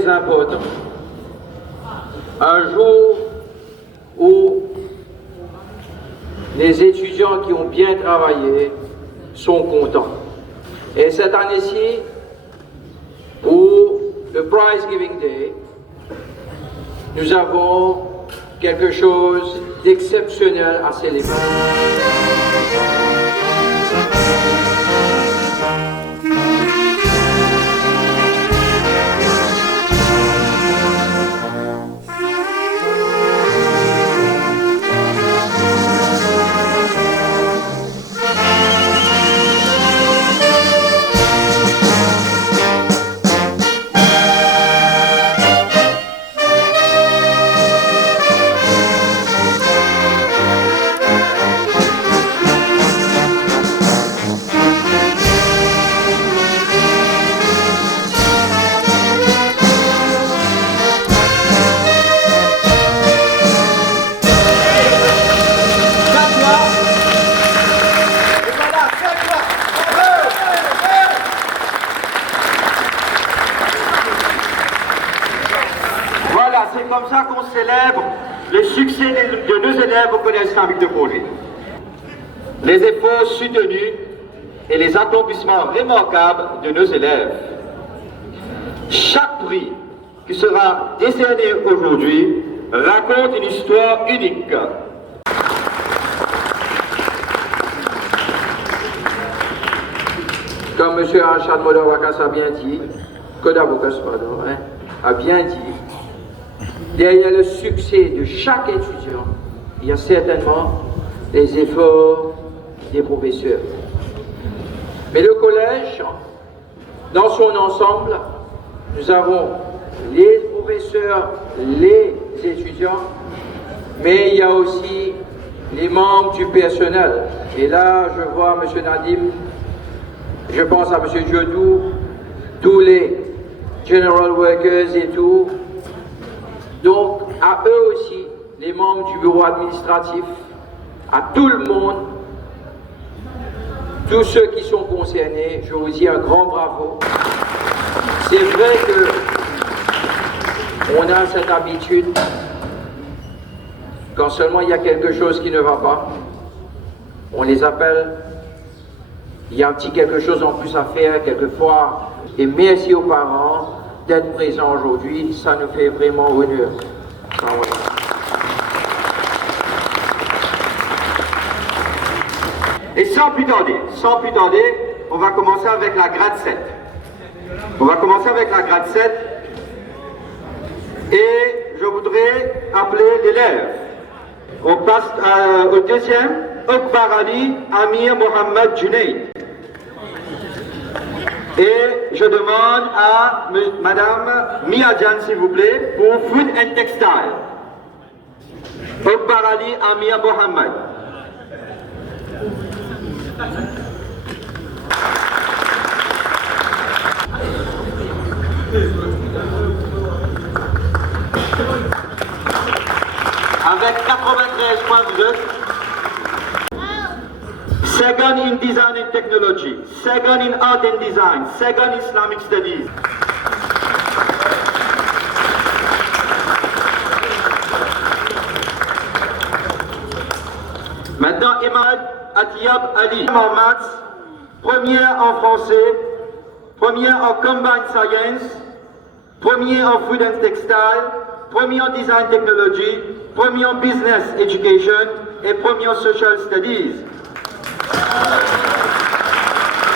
très important. Un jour où les étudiants qui ont bien travaillé sont contents. Et cette année-ci, pour le Prize Giving Day, nous avons quelque chose d'exceptionnel à célébrer. C'est comme ça qu'on célèbre le succès de nos élèves au Collège islamique de Corée. Les efforts soutenus et les accomplissements remarquables de nos élèves. Chaque prix qui sera décerné aujourd'hui raconte une histoire unique. Comme M. Arshad Modawakas a bien dit, a bien dit, derrière le succès de chaque étudiant, il y a certainement les efforts des professeurs. Mais le collège, dans son ensemble, nous avons les professeurs, les étudiants, mais il y a aussi les membres du personnel. Et là, je vois M. Nadim, je pense à M. Diodou, tous les general workers et tout. Donc, à eux aussi, les membres du bureau administratif, à tout le monde, tous ceux qui sont concernés, je vous dis un grand bravo. C'est vrai que on a cette habitude, quand seulement il y a quelque chose qui ne va pas, on les appelle, il y a un petit quelque chose en plus à faire quelquefois, et merci aux parents d'être présents aujourd'hui, ça nous fait vraiment honneur. Et sans plus tarder, on va commencer avec la grade 7. On va commencer avec la grade 7 et je voudrais appeler l'élève. On passe au deuxième, Akbar Ali Amir Mohamed Junaid. Et je demande à Madame Mia Jan, s'il vous plaît, pour Food and Textile. Akbar Ali Amir Mohamed. Avec 93 points de note. Second in Design and Technology, second in Art and Design, second in Islamic Studies. Maintenant, Imad Atiyab Ali en maths, première en français, première en Combined Science, premier en Food and Textile, premier en Design Technology, premier en Business Education et premier en Social Studies.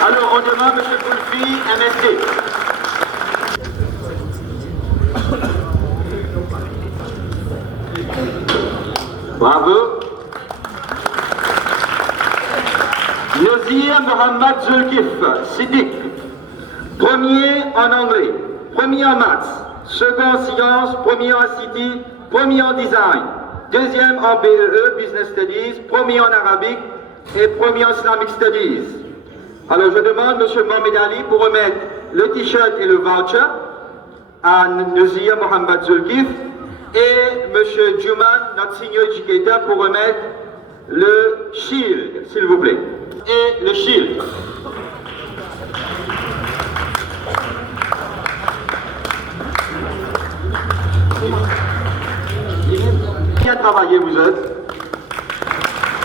Alors, on demande M. Boulfi, MSD. Bravo. Nazir Mohamed Zulkif, Siddiq. Premier en anglais, premier en maths, second en sciences, premier en ICT, premier en design, deuxième en BEE, Business Studies, premier en arabique et premier en Islamic Studies. Alors je demande M. Mohamed Ali pour remettre le t-shirt et le voucher à Nazir Mohamed Zulkif et M. Juman, notre senior educator, pour remettre le shield, s'il vous plaît. Et le shield. travaillé, vous êtes.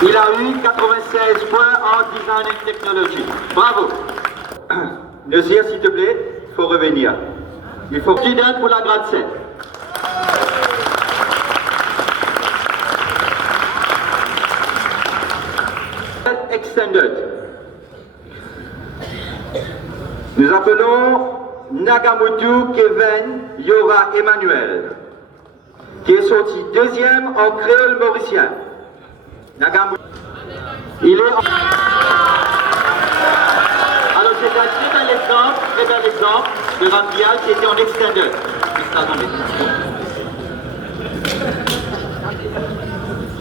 Il a eu 96 points en design et technologie. Bravo. Nazir, s'il te plaît, il faut revenir. Il faut student pour la grade 7. Extended. Nous appelons Nagamoto Kevin Yora Emmanuel, qui est sorti deuxième en créole mauricien. Nagamoto. Il est en... Alors c'est un très bel exemple de Rambial qui était en extended.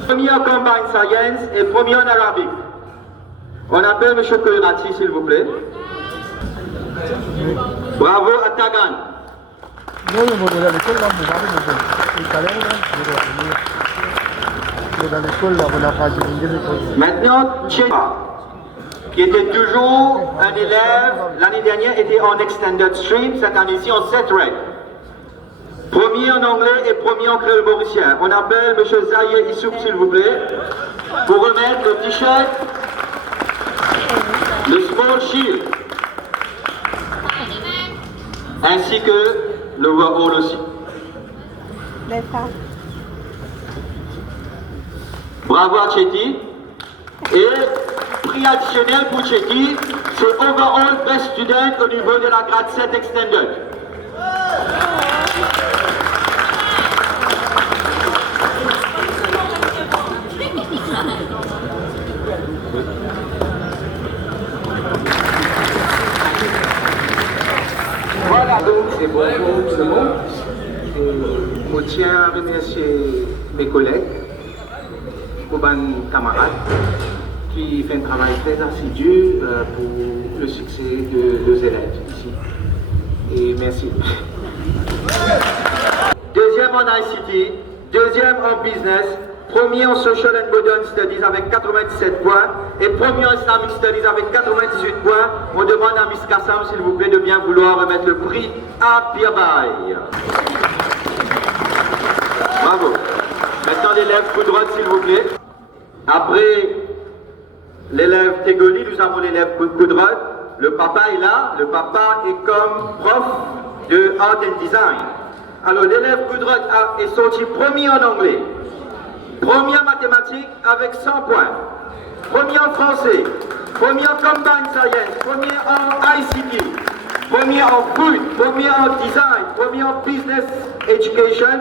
Premier en Combined Science et premier en arabique. On appelle M. Koirati, s'il vous plaît. Bravo à Tagan. Maintenant, Tchema, qui était toujours un élève, l'année dernière était en Extended Stream, cette année-ci en 7 règles. Premier en anglais et premier en créole mauricien. On appelle M. Zahir Issouk, s'il vous plaît, pour remettre le t-shirt, le Small Shield, ainsi que le overall aussi. Bravo à Chetty. Et prix additionnel pour Chetty, c'est Overall Best Student au niveau de la grade 7 Extended. Voilà, donc c'est bon, c'est bon. Je tiens à remercier mes collègues, mes camarades, qui font un travail très assidu pour le succès de nos élèves ici. Et merci. Deuxième en ICT, deuxième en business, premier en Social and Modern Studies avec 97 points et premier en Islamic Studies avec 98 points. On demande à Miss Kassam, s'il vous plaît, de bien vouloir remettre le prix à Pierre Baye. Bravo. Maintenant l'élève Koudrot, s'il vous plaît. Après l'élève Tegoli, nous avons l'élève Koudrot. Le papa est là. Le papa est comme prof de Art and Design. Alors l'élève Koudrot est sorti premier en anglais. Premier en mathématiques avec 100 points. Premier en français. Premier en Combined Science. Premier en ICT. Premier en food. Premier en design. Premier en business education.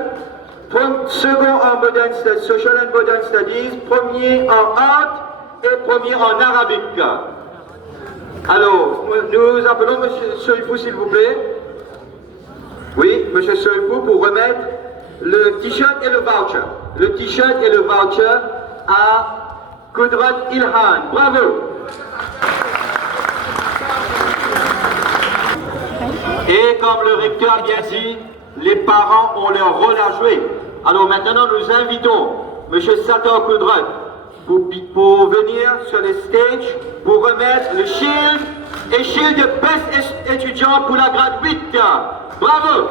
Second en modern studies, social and modern studies. Premier en art et premier en arabique. Alors, nous appelons M. Soifou, s'il vous plaît. Oui, M. Soifou, pour remettre le t-shirt et le voucher. Le t-shirt et le voucher à Koudrat Ilhan. Bravo. Et comme le recteur a bien dit, les parents ont leur rôle à jouer. Alors maintenant, nous invitons M. Sator Koudrat pour venir sur le stage pour remettre le shield et shield de best étudiant pour la grade 8. Bravo.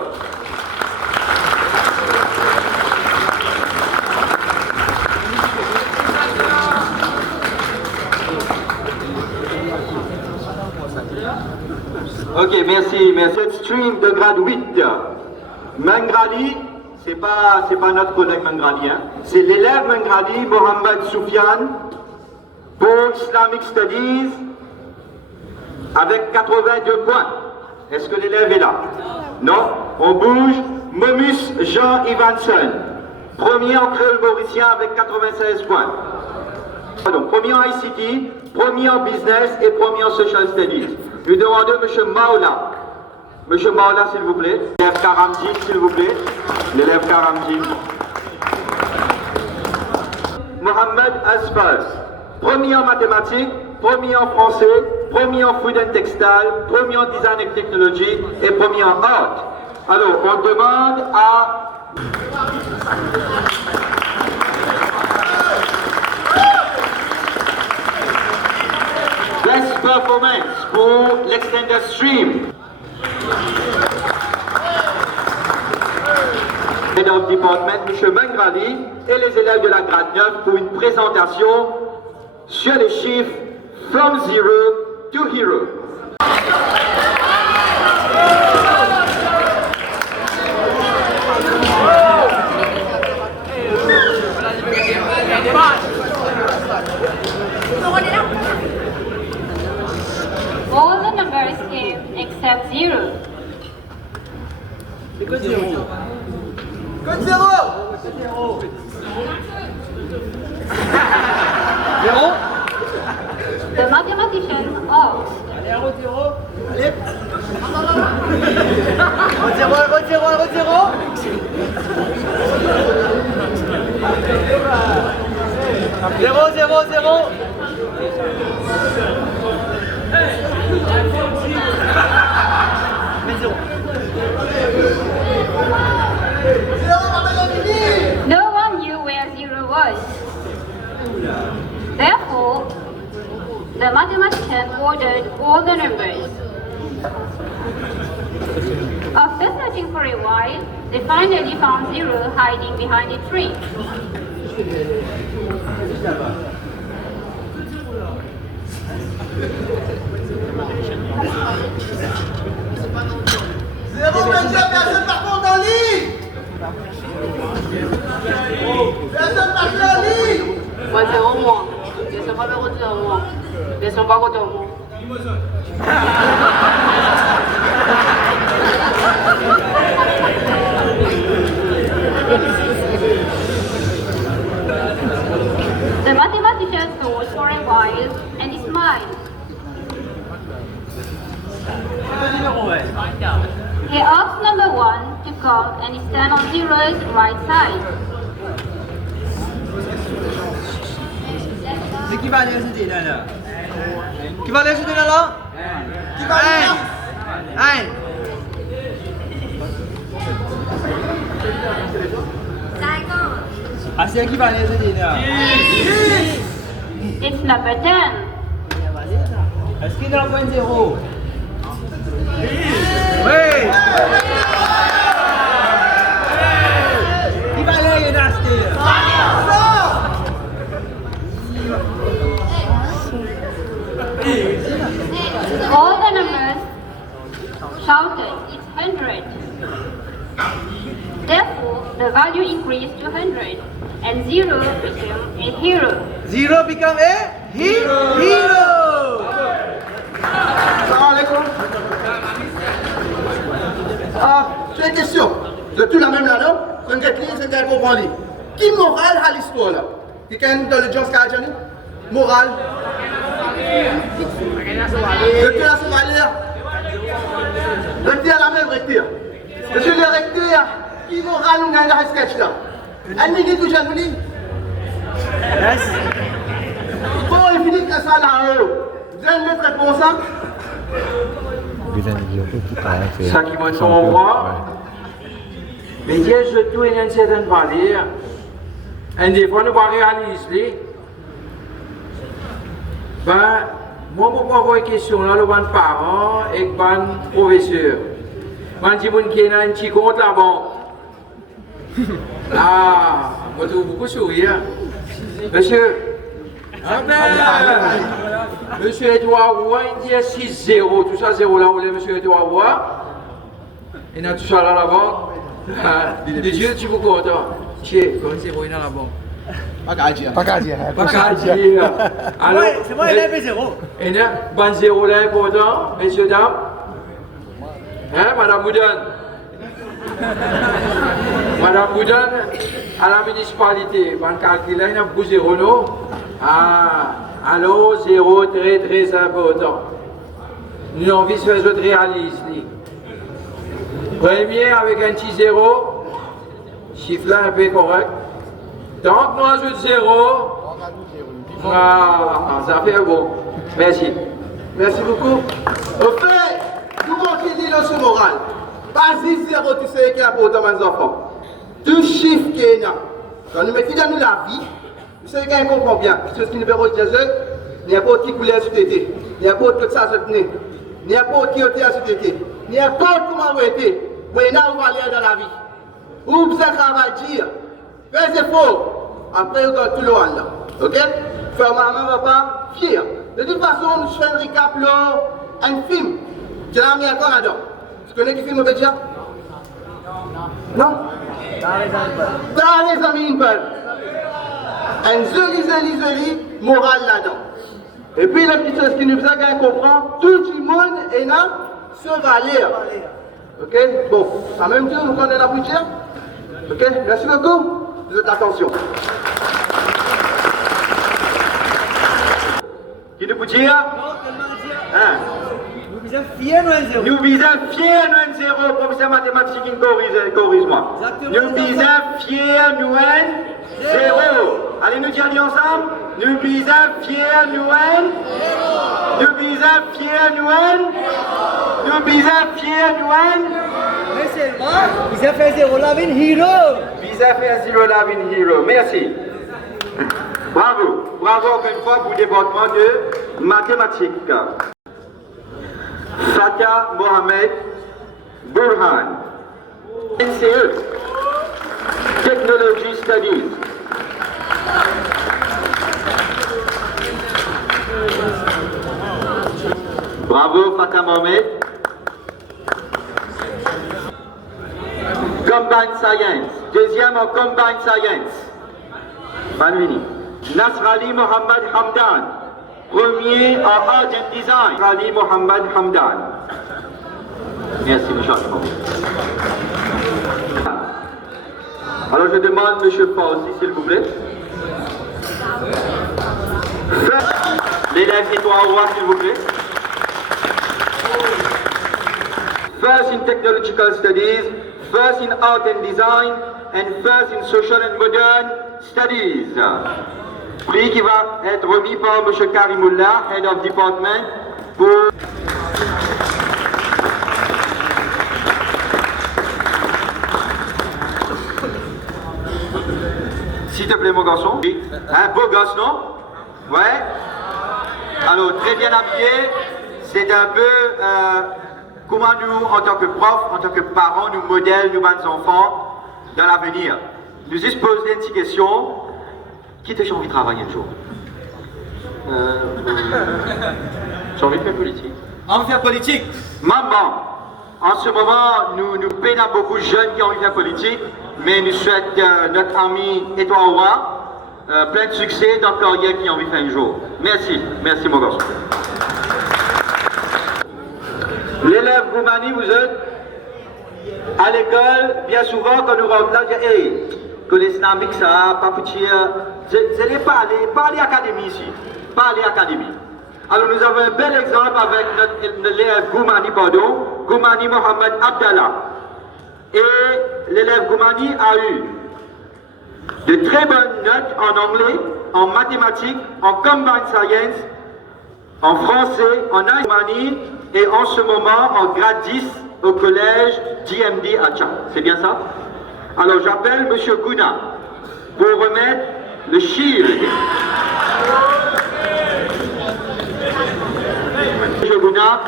Ok, merci. Cette stream de grade 8. Mangrali, c'est pas notre collègue Mangrali, hein. C'est l'élève Mangrali, Mohamed Soufiane, pour Islamic Studies, avec 82 points. Est-ce que l'élève est là? Non. On bouge. Momus Jean Ivanson, premier en créole mauricien avec 96 points. Donc, premier en ICT, premier en business et premier en social studies. Nous demandons M. Maoula. M. Maoula, s'il vous plaît. L'élève Karamji, s'il vous plaît. L'élève Karamji. Mohamed Asfas, premier en mathématiques, premier en français, premier en food and textile, premier en design et technologie et premier en art. Alors, on demande à... Best performance pour l'extended stream. Head of Department, M. Mangrali, et les élèves de la grade 9 pour une présentation sur les chiffres From Zero to Hero. All the numbers came except 0. Code zéro. Zéro. The mathematicians asked, Allez, zéro. Allez. Zéro. Zéro. Mais zéro. no one knew where 0 was. Therefore, the mathematician ordered all the numbers. After searching for a while, they finally found 0 hiding behind a tree. Zéro, personne par contre en ligne. Personne par en ligne. Moi, c'est au moins. Laissez pas me retirer au moins. Laissez pas côté au moins. The mathematician thought for a while and he smiled. He asked number 1 to come and stand on 0's right side. C'est qui va aller se dire là? Qui va aller se dire là? Qui va aller? Un. Ah, c'est qui va aller se dire là? It's number 10. Est-ce qu'il est dans le point zéro? Oui! Qui va aller rester? All the numbers shouted, it's 100. Therefore, the value increased to 100 and 0 became a hero. Zero become a hero! Salam alaikum. J'ai une question. De tout la même là, non? C'est une question, c'est une comprendre. Qui moral à l'histoire là? Quelqu'un a une intelligence cardiaque? Morale? Recteur, c'est valeur. Recteur, la même recteur. Monsieur le recteur, qui moral nous gagne dans ce sketch là? Elle me dit tout jeune, oui. Yes. Bon, il finit comme ça là-haut. Vous avez une autre réponse, hein? Ça qui me semble moi, mais Dieu, je tout une certaine valeur. Et des fois, nous ne réaliser. Ben, moi, je peux avoir une question là, le bon parent et le bon professeur. Je dis qu'il y a un petit compte là-bas. Ah, je trouve beaucoup sourire. Monsieur, Monsieur Edouard Roy, il dit 6-0, tout ça 0 là, où est Monsieur Edouard Roy? Il y a tout ça là là-bas. De Dieu, tu vous comptes. Tiens, comment c'est pour il y a là-bas? Pas qu'à dire. Alors, C'est moi, il est zéro. il y a bon 0 là important, messieurs, dames. Hein, Madame Boudin? Madame Boudin, à la municipalité, on calcule, il y a beaucoup 0 non? Ah, alors 0 très très important. Nous avons envie de faire les autres réalistes. Premier avec un petit 0, chiffre là un peu correct. Donc nous ajoutons 0. Ah, ça fait bon. Merci. Merci beaucoup. Au fait, nous manquons de notion morale. Vas-y, 0, tu sais qu'il y a pour autant mes enfants. Deux chiffres qu'il y a. Quand nous mettons dans la vie, vous savez qu'on comprend bien. Puisque c'est numéro 10, il n'y a pas de couleur sur l'été. Il n'y a pas de ça sur le nez. Il n'y a pas de qui est sur l'été. Il n'y a pas de comment vous êtes. Vous êtes là, vous allez dans la vie. Ou vous travaillez, faites effort. Après, vous avez tout le monde là. Ok? Faire maman, papa, fier. De toute façon, je fais un récap là, un film. Tu l'as mis encore là-dedans. Tu connais qui film déjà? Non? Dans les amis, une balle. Un joli moral là-dedans. Et puis, la petite chose qui nous a bien comprendre, tout le monde est là, se va lire. Ok? Bon, en même temps, vous connaissez la boutique? Ok? Merci beaucoup de votre attention. Qui nous peut dire? Hein? Nous visons fier nous 1-0. Nous visons fier nous 1-0, professeur mathématique qui corrige-moi. Nous visons fier nous 1-0. Allez nous dire ensemble. Nous visons fier nous 1. Nous visons fier nous 1. Nous visons fier nous 1. Mais seulement, ils ont fait 0 là, une hero. Visa fait 0 là, une hero. Merci. Bravo. Bravo encore une fois pour le département de mathématiques. Fatia Mohamed Burhan. NCE. Technology Studies. Bravo Fatia Mohamed. Combined Science. Deuxième en Combined Science. Banwini. Nasrali Mohamed Hamdan. Premier en Art and Design. Nasrali Mohamed Hamdan. Merci, M. Alors je demande M. Fauzi, s'il vous plaît. L'élève étoile au roi, s'il vous plaît. First in Technological Studies, first in Art and Design, and first in Social and Modern Studies. Prix qui va être remis par M. Karimullah, Head of Department, pour... S'il te plaît, mon garçon. Un beau gosse, non? Ouais. Alors, très bien habillé. C'est un peu comment nous, en tant que profs, en tant que parents, nous modèlons nos enfants dans l'avenir. Nous juste poser une petite question. Qui t'a envie de travailler un jour? J'ai envie de faire politique. On va faire politique. Maman, en ce moment, nous peinons beaucoup de jeunes qui ont envie de faire politique, mais nous souhaitons notre ami Étoile Roi plein de succès dans la carrière qui a envie de faire un jour. Merci, merci mon garçon. L'élève Goumani, vous êtes à l'école, bien souvent quand nous rentrons là, on dit hey, que l'islamique ça, pas petit, vous n'allez pas aller à l'académie ici, pas aller à l'académie. Alors nous avons un bel exemple avec notre élève Goumani, pardon, Goumani Mohamed Abdallah. Et l'élève Goumani a eu de très bonnes notes en anglais, en mathématiques, en combined science, en français, en Goumani et en ce moment en grade 10 au collège DMD à Tchad. C'est bien ça? Alors j'appelle M. Gouna pour remettre le shield. M. Gouna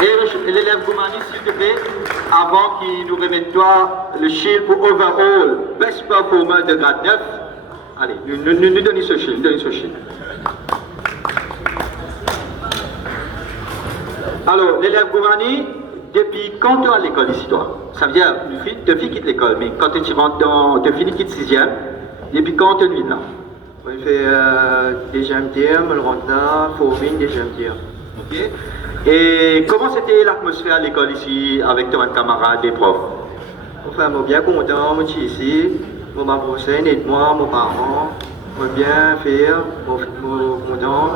et l'élève Goumani, s'il te plaît, avant qu'il nous remette toi le shield pour overall best performer de grade 9. Allez, nous donnez ce shield, Alors, l'élève Goumani, depuis quand tu es à l'école ici, toi? Ça veut dire, tu quittes l'école, mais quand tu rentres dans, tu finis quitte 6e, depuis quand tu es là? Je fais deuxième tiers, je rentre là, formine, deuxième tiers. Ok. Et comment c'était l'atmosphère à l'école ici, avec ton camarade et profs? Enfin, je suis bien content, je suis ici, je m'approche nettement, mes parents, je suis bien faire, je suis content,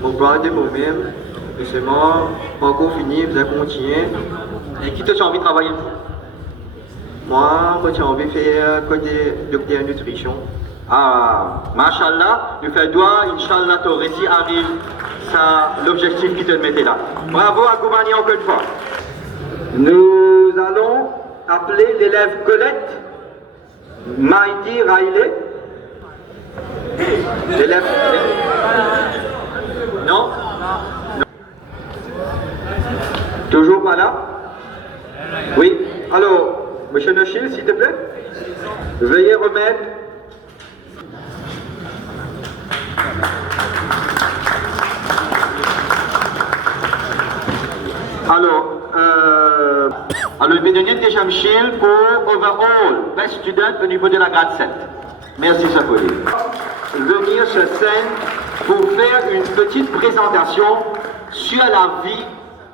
je suis proud de moi-même. Et c'est moi, pas encore fini, je vais continuer. Et qui t'a envie de travailler? Moi, j'ai envie de faire côté docteur nutrition. Ah, Mashallah, nous faisons doigt, Inch'Allah, ton récit arrive, c'est l'objectif qui te mettait là. Bravo à Goumani encore une fois. Nous allons appeler l'élève Colette Maïdi Raïlé. L'élève. Non? Toujours pas là? Oui. Alors, Monsieur Nochil, s'il te plaît. Veuillez remettre. Alors, je vais donner des Jamchil pour overall best student au niveau de la grade 7. Merci, Sapoli. Venir sur scène pour faire une petite présentation sur la vie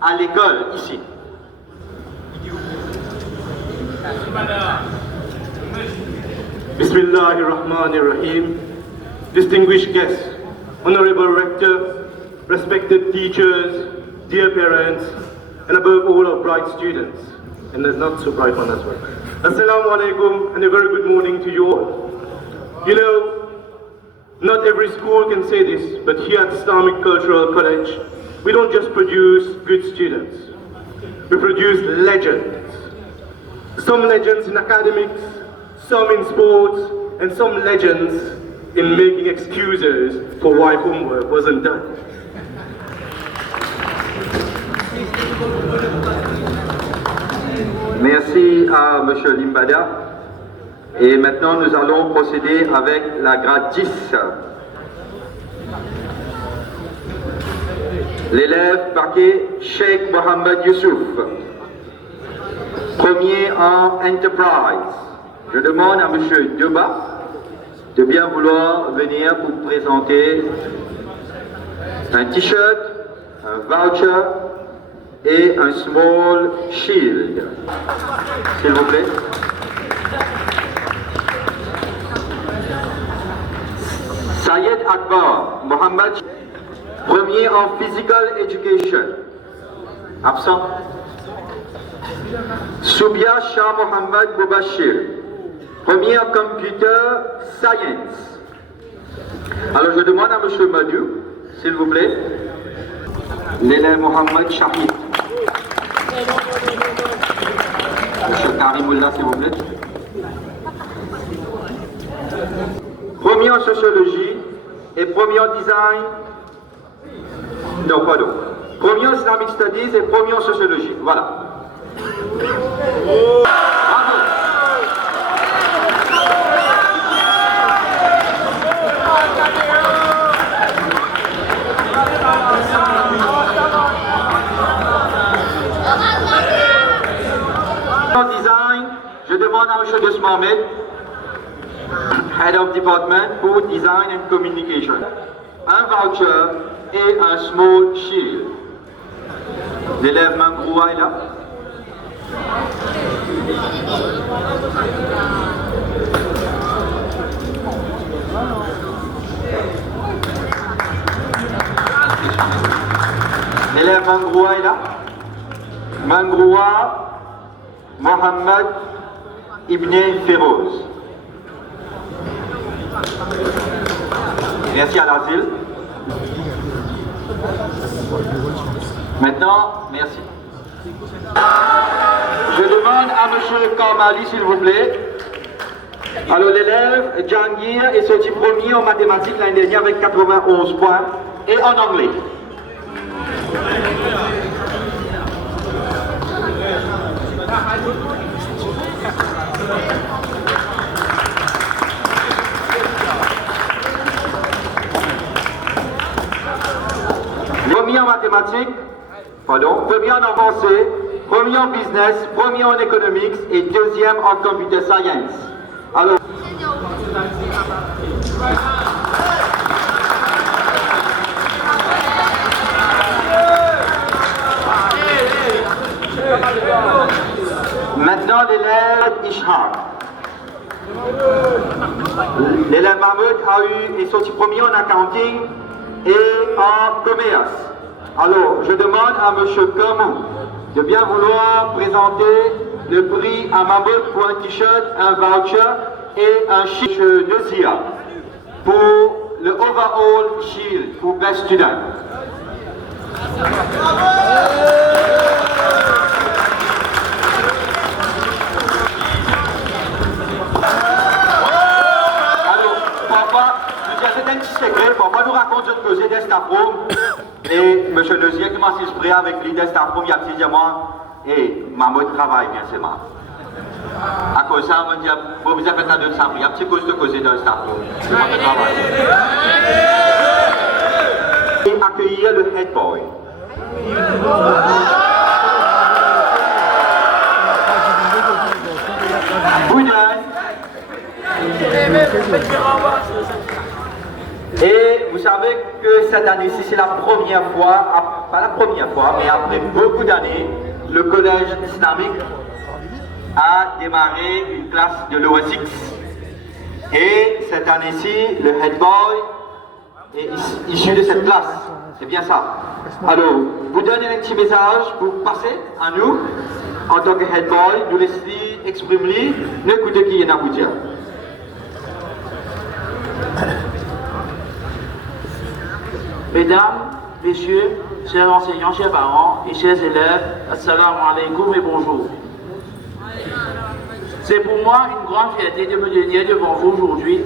à l'école ici. Bismillahirrahmanirrahim. Distinguished guests, Honorable Rector, respected teachers, dear parents, and above all our bright students, and the not so bright one as well. Assalamu alaikum and a very good morning to you all. You know, not every school can say this, but here at Islamic Cultural College, we don't just produce good students, we produce legends. Some legends in academics, some in sports, and some legends in making excuses for why homework wasn't done. Merci à M. Limbada. Et maintenant, nous allons procéder avec la grade 10. L'élève paquet Sheikh Mohamed Youssouf, premier en Enterprise. Je demande à M. Deba de bien vouloir venir pour présenter un t-shirt, un voucher et un small shield. S'il vous plaît. Sayed Akbar Mohamed, premier en Physical Education. Absent. Soubia Shah Mohamed Boubachir, premier en Computer Science. Alors je demande à M. Madou, s'il vous plaît, l'élève Mohamed Shahid. M. Karimullah, s'il vous plaît. Premier en sociologie et premier en design. Non, pardon. Premier en Islamic Studies et premier en sociologie. Voilà. En design, je demande à M. Desmohamed, Head of Department pour Design and Communication, un voucher et un small shield. L'élève Mangroua est là. L'élève Mangroua est là. Mangroua Mohamed Ibn Feroz. Merci à l'asile. Maintenant, merci. Je demande à M. Kamali, s'il vous plaît. Alors, l'élève Jangir est sorti premier en mathématiques l'année dernière avec 91 points et en anglais. Premier en mathématiques, premier en avancé, premier en business, premier en economics et deuxième en computer science. Alors, maintenant l'élève Ishaq. L'élève Mahmoud est sorti premier en accounting et en commerce. Alors, je demande à M. Kamou de bien vouloir présenter le prix à Mahmoud pour un t-shirt, un voucher et un shield de Zia pour le overall shield pour Best Student. C'est un petit secret, parfois nous raconte une cause d'Estafrom et M. Lezier qui m'a s'inspiré avec l'idée d'Estafrom, il a dit à moi, et Mahmoud travaille bien, c'est marrant. cause ça, on dit, vous avez fait un de ça, il y a un petit cause de causer dans le staff. Et accueillir le head boy. Et vous savez que cette année-ci, c'est la première fois, pas la première fois, mais après beaucoup d'années, le collège islamique a démarré une classe de l'OSX. Et cette année-ci, le head boy est issu de cette classe. C'est bien ça. Alors, vous donnez un petit message pour passer à nous, en tant que head boy, nous laissez exprimer, n'écoutez qui est à vous dire. Mesdames, messieurs, chers enseignants, chers parents et chers élèves, assalamu alaikum et bonjour. C'est pour moi une grande fierté de me tenir devant vous aujourd'hui.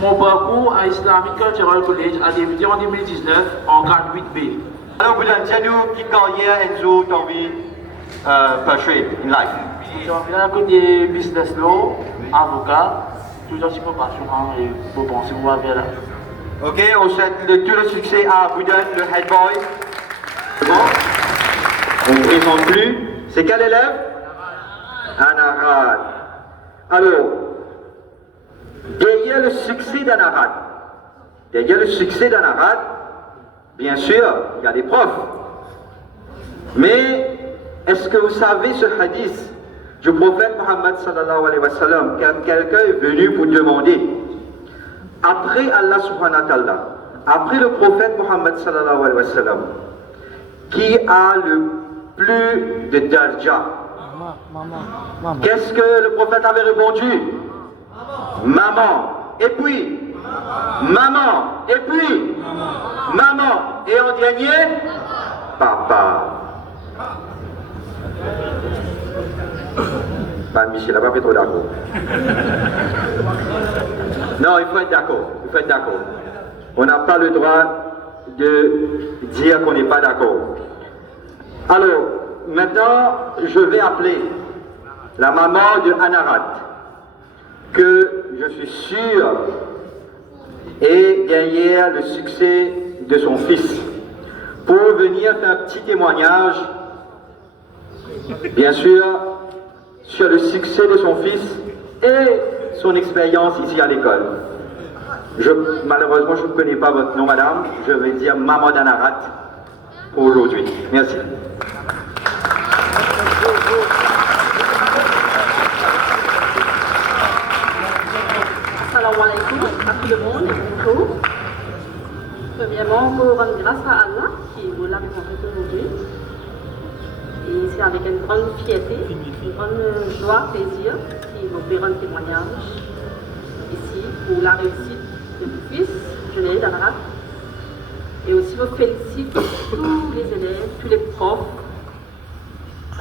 Mon parcours à Islamic Cultural College a débuté en 2019 en grade 8B. Alors, vous dites-nous quelle carrière Enzo t'as envie de poursuivre en life? J'ai envie d'un côté business law, avocat, tout un petit peu passion et vous pensez vous m'avez là. Ok, on souhaite tout le succès à Boudan, le head boy. Bon, on ne présente plus. C'est quel élève? Anarad. Alors, derrière le succès d'Anarad, bien sûr, il y a des profs. Mais est-ce que vous savez ce hadith du prophète Muhammad sallallahu alayhi wa sallam, quand quelqu'un est venu pour demander, après Allah subhanahu wa ta'ala, après le prophète Muhammad sallallahu alayhi wa sallam, qui a le plus de darja? Qu'est-ce que le prophète avait répondu? Maman. Et puis? Maman. Et puis? Maman. Et en dernier? Papa. Michel n'a pas fait trop d'accord. Non, il faut être d'accord. On n'a pas le droit de dire qu'on n'est pas d'accord. Alors, maintenant, je vais appeler la maman de Anarad, que je suis sûr est derrière le succès de son fils, pour venir faire un petit témoignage, bien sûr, sur le succès de son fils et son expérience ici à l'école. Malheureusement, je ne connais pas votre nom, madame. Je vais dire maman d'Anarad pour aujourd'hui. Merci. Assalamu alaikum à tout le monde et bonjour. Premièrement, pour rendre grâce à Allah qui nous l'a rencontré aujourd'hui. Et c'est avec une grande fierté, une grande joie, plaisir qui nous fait rendre témoignage ici pour la réussite de mon fils, Junaid Anarad. Et aussi je félicite tous les élèves, tous les profs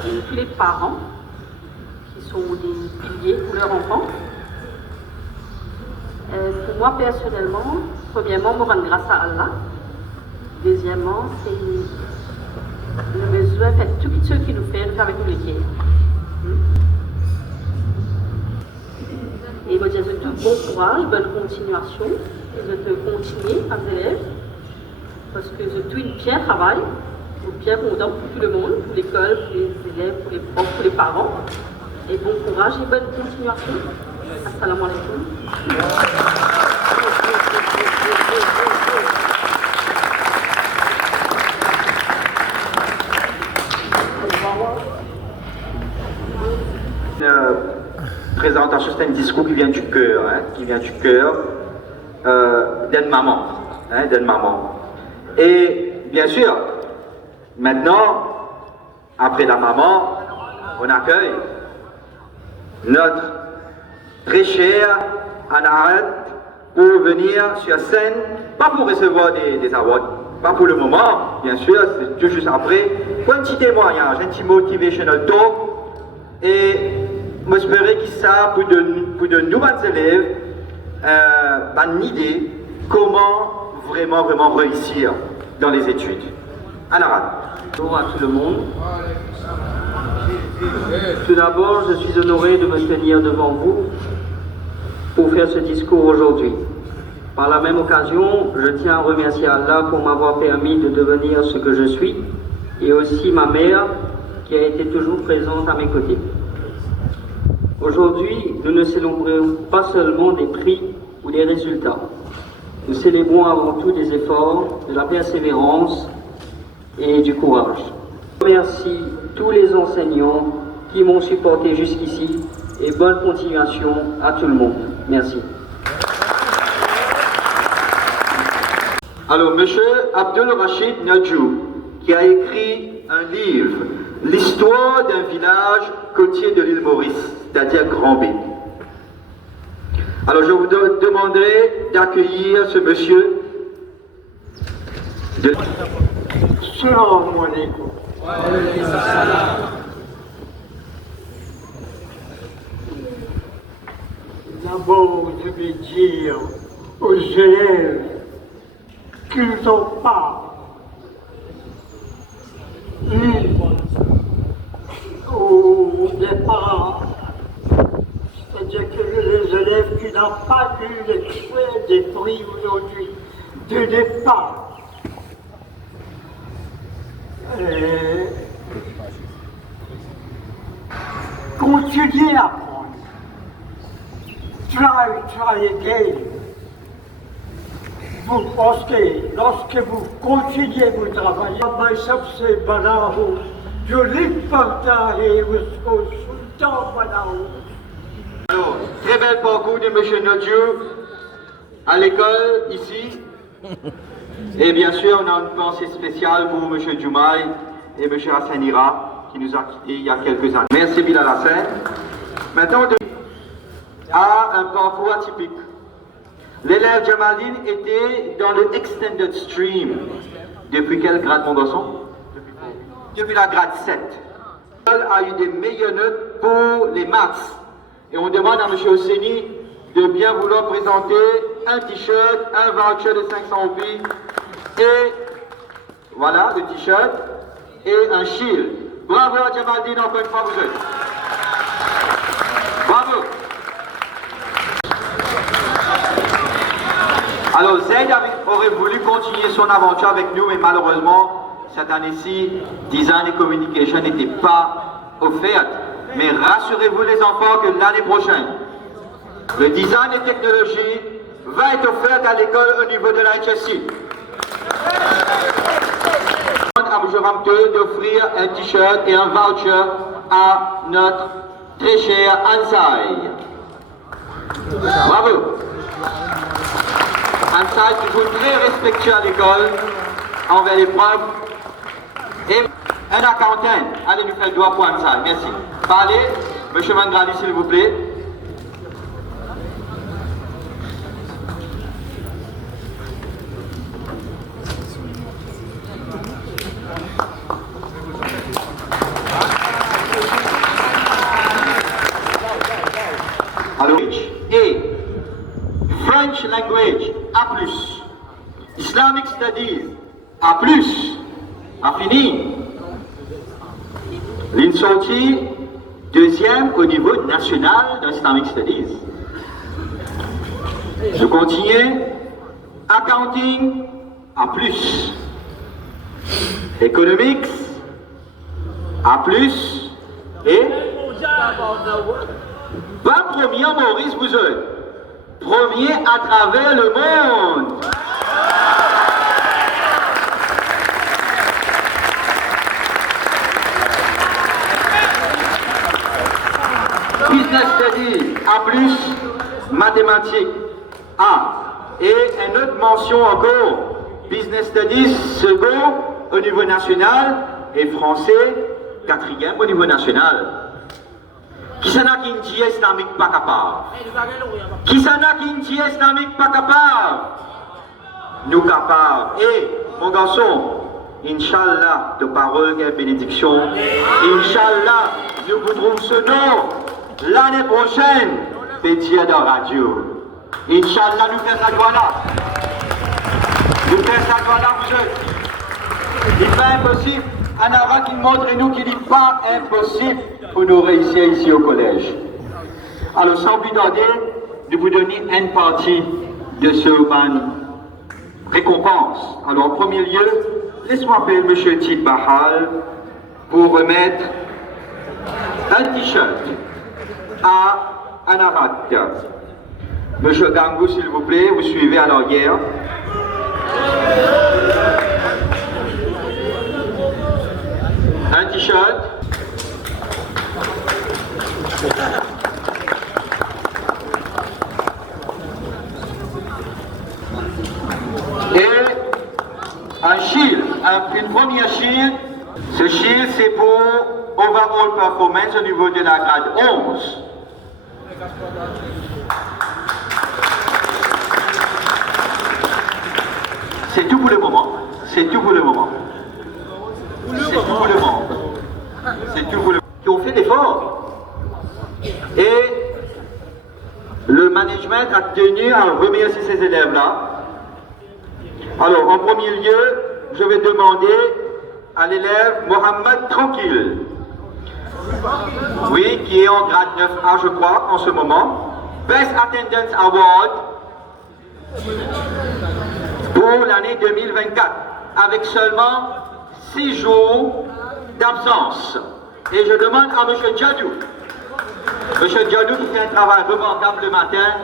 et tous les parents qui sont des piliers pour leurs enfants. Pour moi personnellement, premièrement, me rendre grâce à Allah. Deuxièmement, c'est le besoin de tout ce qui nous fait avec nous les Et je dis tout bon courage, bonne continuation, et je te continuer à mes élèves, parce que je tout une bien travail, bien content pour tout le monde, pour l'école, pour les élèves, pour les profs, pour les parents. Et bon courage et bonne continuation. Assalamu alaikum. Présentation, c'est un discours qui vient du cœur, d'une maman, Et bien sûr, maintenant, après la maman, on accueille notre très cher Anarad pour venir sur scène, pas pour recevoir des awards, pas pour le moment, bien sûr, c'est tout juste après, pour un petit témoignage, un petit motivational talk, et j'espère que ça, pour de nouvelles élèves, une idée comment vraiment réussir dans les études. Anarad. Bonjour à tout le monde. Tout d'abord, je suis honoré de me tenir devant vous pour faire ce discours aujourd'hui. Par la même occasion, je tiens à remercier Allah pour m'avoir permis de devenir ce que je suis et aussi ma mère qui a été toujours présente à mes côtés. Aujourd'hui, nous ne célébrons pas seulement des prix ou des résultats. Nous célébrons avant tout des efforts, de la persévérance et du courage. Je remercie tous les enseignants qui m'ont supporté jusqu'ici et bonne continuation à tout le monde. Merci. Alors, M. Abdul Rachid Nadjou, qui a écrit un livre, L'histoire d'un village côtier de l'île Maurice, c'est-à-dire Grand B. Alors, je vous demanderai d'accueillir ce monsieur. Salam alaikum. D'abord, je vais dire aux élèves qu'ils n'ont pas eu au départ, c'est-à-dire que les élèves qui n'ont pas eu les souhaits des prix aujourd'hui de départ, continuez à apprendre. Try again. Vous pensez, lorsque vous continuez vous travailler, myself say Banahu, je l'importais au sultan Banahu. Alors, très bel parcours de M. Nadjou à l'école, ici. Et bien sûr, on a une pensée spéciale pour M. Djoumaï et M. Hassanira, qui nous a quittés il y a quelques années. Merci Bilal Hassan. Maintenant, à un parcours atypique. L'élève Jamaldine était dans le Extended Stream. Depuis quel grade, mon garçon? Depuis la grade 7. L'école a eu des meilleures notes pour les maths. Et on demande à M. Osseni de bien vouloir présenter un t-shirt, un voucher de 500 roupies, et voilà, le t-shirt, et un shield. Bravo à Jamaldine, encore une fois, vous êtes. Bravo. Alors, Zaid aurait voulu continuer son aventure avec nous, mais malheureusement, cette année-ci, Design et Communication n'était pas offerte. Mais rassurez-vous les enfants que l'année prochaine, le Design et Technologie va être offert à l'école au niveau de la HSI. À M. Ramteux d'offrir un t-shirt et un voucher à notre très cher Ansai. Bravo. Ansai, toujours très respectueux à l'école, envers les profs. Et un accountant, allez nous faire le doigt pour Ansai. Merci. Parlez, M. Mangrali, s'il vous plaît. Alors, et French language, A+, Islamic Studies, A+, a fini. L'INSOTI, deuxième au niveau national d'Islamic Studies. Je continue. Accounting, A+. Economics, A+. Et pas premier en Maurice, vous êtes. Premier à travers le monde. Business Studies, A+, mathématiques, A. Et une autre mention encore, Business Studies, second au niveau national, et français, quatrième au niveau national. Qui s'en a qui ne dit islamique pas capable? Qui s'en a qui ne dit islamique pas capable? Nous capables. Et, mon garçon, Inch'Allah, de parole et bénédiction, Inch'Allah, nous voudrons ce nom l'année prochaine, pétier de radio. Inch'Allah, nous faisons ça quoi là. Nous faisons ça quoi là, vous êtes. Il n'est pas impossible. Un arabe qui montre nous qu'il n'est pas impossible. pour nous réussir ici au collège. Alors, sans plus tarder, de vous donner une partie de ce récompense. Alors, en premier lieu, laisse-moi appeler M. Tib Bahal pour remettre un t-shirt à Anarat. Monsieur Gangou, s'il vous plaît, vous suivez à l'arrière. Un t-shirt. Et un shield, une première shield. Ce shield, c'est pour overall performance au niveau de la grade 11. C'est tout pour le moment. C'est tout pour le moment. C'est tout pour le moment. C'est tout pour le moment. Qui ont fait l'effort. Et le management a tenu à remercier ces élèves-là. Alors, en premier lieu, je vais demander à l'élève Mohamed Tranquille. Oui, qui est en grade 9A, je crois, en ce moment. Best Attendance Award pour l'année 2024, avec seulement 6 jours d'absence. Et je demande à M. Djadou, M. Djadou qui fait un travail remarquable le matin,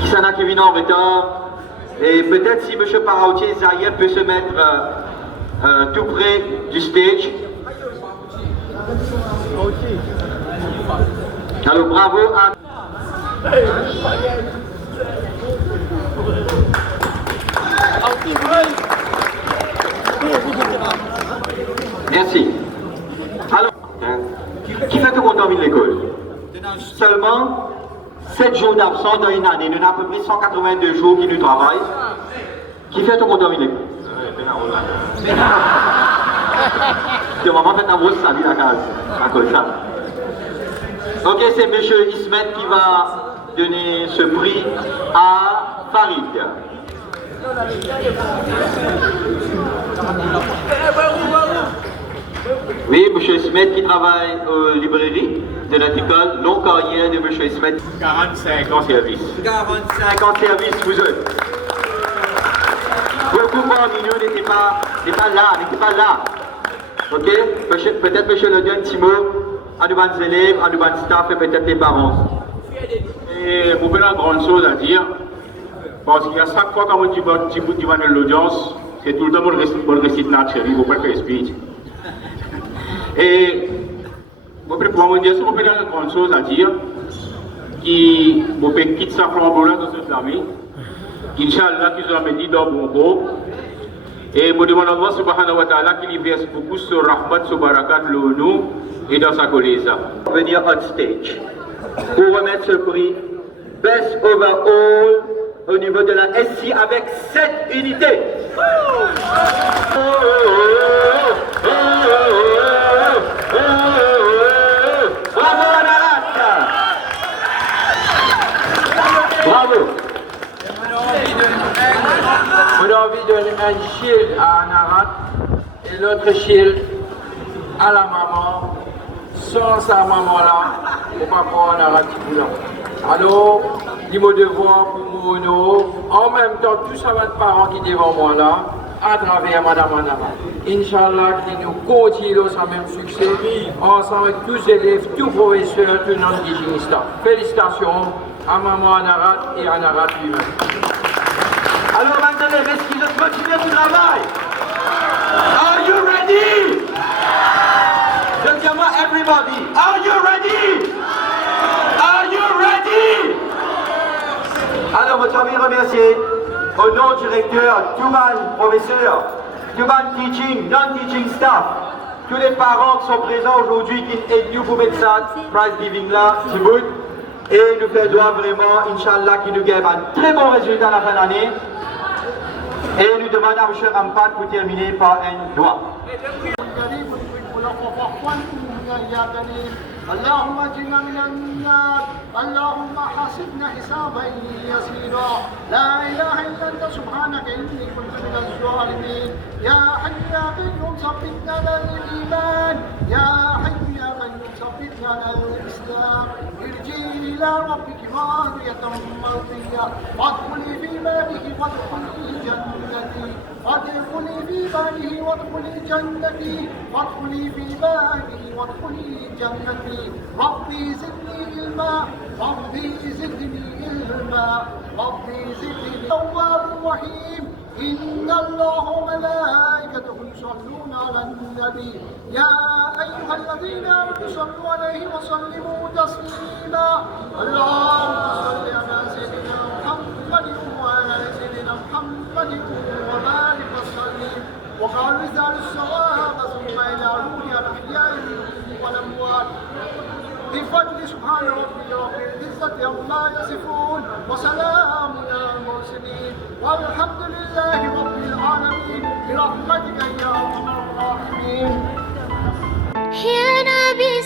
qui s'en a qui vient en retard, et peut-être si M. Paraoutier Zayeb peut se mettre tout près du stage. Alors bravo à... Merci. Alors, qui fait qu'on termine l'école? Seulement 7 jours d'absence dans une année. Nous avons à peu près 182 jours qui nous travaillent. Qui fait qu'on termine l'école? Que maman fait un gros salut la case. Ok, c'est M. Ismet qui va donner ce prix à Farid. Oui, M. Ismet qui travaille aux librairies de l'article long carrière de M. Ismet. 45 ans service. 45 ans service, vous êtes. Beaucoup parmi nous n'étaient pas là. Ok? Peut-être M. Le donne un petit mot à nos bons élèves, à nos bons staff et peut-être les parents. Et vous avez une grande chose à dire, parce qu'à chaque fois qu'on dit de l'audience, c'est tout le temps pour le récit naturel, il ne faut pas faire speech. Et pour vous dire, vous avez une grande chose à dire, qui vous pouvez quitter sa flambeau dans cette famille, Inch'Allah, qui vous a dit dans bon gros. Et nous demandons Allah subhanahu wa ta'ala qu'il y verse beaucoup sur Rahmat, sur Barakat, nous et dans sa colléza. Venir on stage pour remettre ce prix Best Overall au niveau de la SI avec 7 unités. Bravo Anarat! Bravo! On a envie de donner un shield à Anarat et l'autre shield à la maman. Sans sa maman là, on va prendre Anarat Tiboula. Alors, il m'a devoir pour Mono, en même temps, tous ces parents qui sont devant moi là, à travers Madame Anarat. Inch'Allah, qui nous continuons ce même succès, ensemble avec tous les élèves, tous les professeurs, tout notre teaching staff. Félicitations à Maman Anarat et à Anarat lui-même. Alors maintenant, est-ce qu'ils ont continué le travail? Are you ready? Dis-moi everybody, are you ready? Are you ready? Alors, je tiens à remercier au nom du directeur, tout le professeur, tout le teaching, non-teaching staff, tous les parents qui sont présents aujourd'hui, qui aident nous pour mettre ça, prize giving là, et nous plaidons vraiment, Inch'Allah, qui nous gagne un très bon résultat à la fin de l'année. Et nous demandons à M. Rampat pour terminer par un doigt. اللهم اجعلنا من النار اللهم حاسبنا حسابا يسيرا لا اله الا انت سبحانك اني كنت من الظالمين يا حي يا قيوم ثبتنا على الايمان يا حي يا قيوم على الإسلام ارجعي إلى ربك راضية مرضية وادخلي في بابه وادخلي جنتي وادخلي في بابه وادخلي جنتي وادخلي في بابه وادخلي جنتي ربي زدني علما ربي زدني علما ربي زدني تواب رحيم إن الله وملائكته يصلون على النبي يا أيها الذين آمنوا صلوا عليه وسلموا تسليما اللهم صل على سيدنا محمد وعلى سيدنا محمد وبارك وسلم وقال رجال الصواب ثم إلى روح الأحياء والأموات بفضل سبحان ربي رب العزة عما يصفون وسلام على المرسلين والحمد لله رب العالمين برحمتك يا أرحم الراحمين يا نبي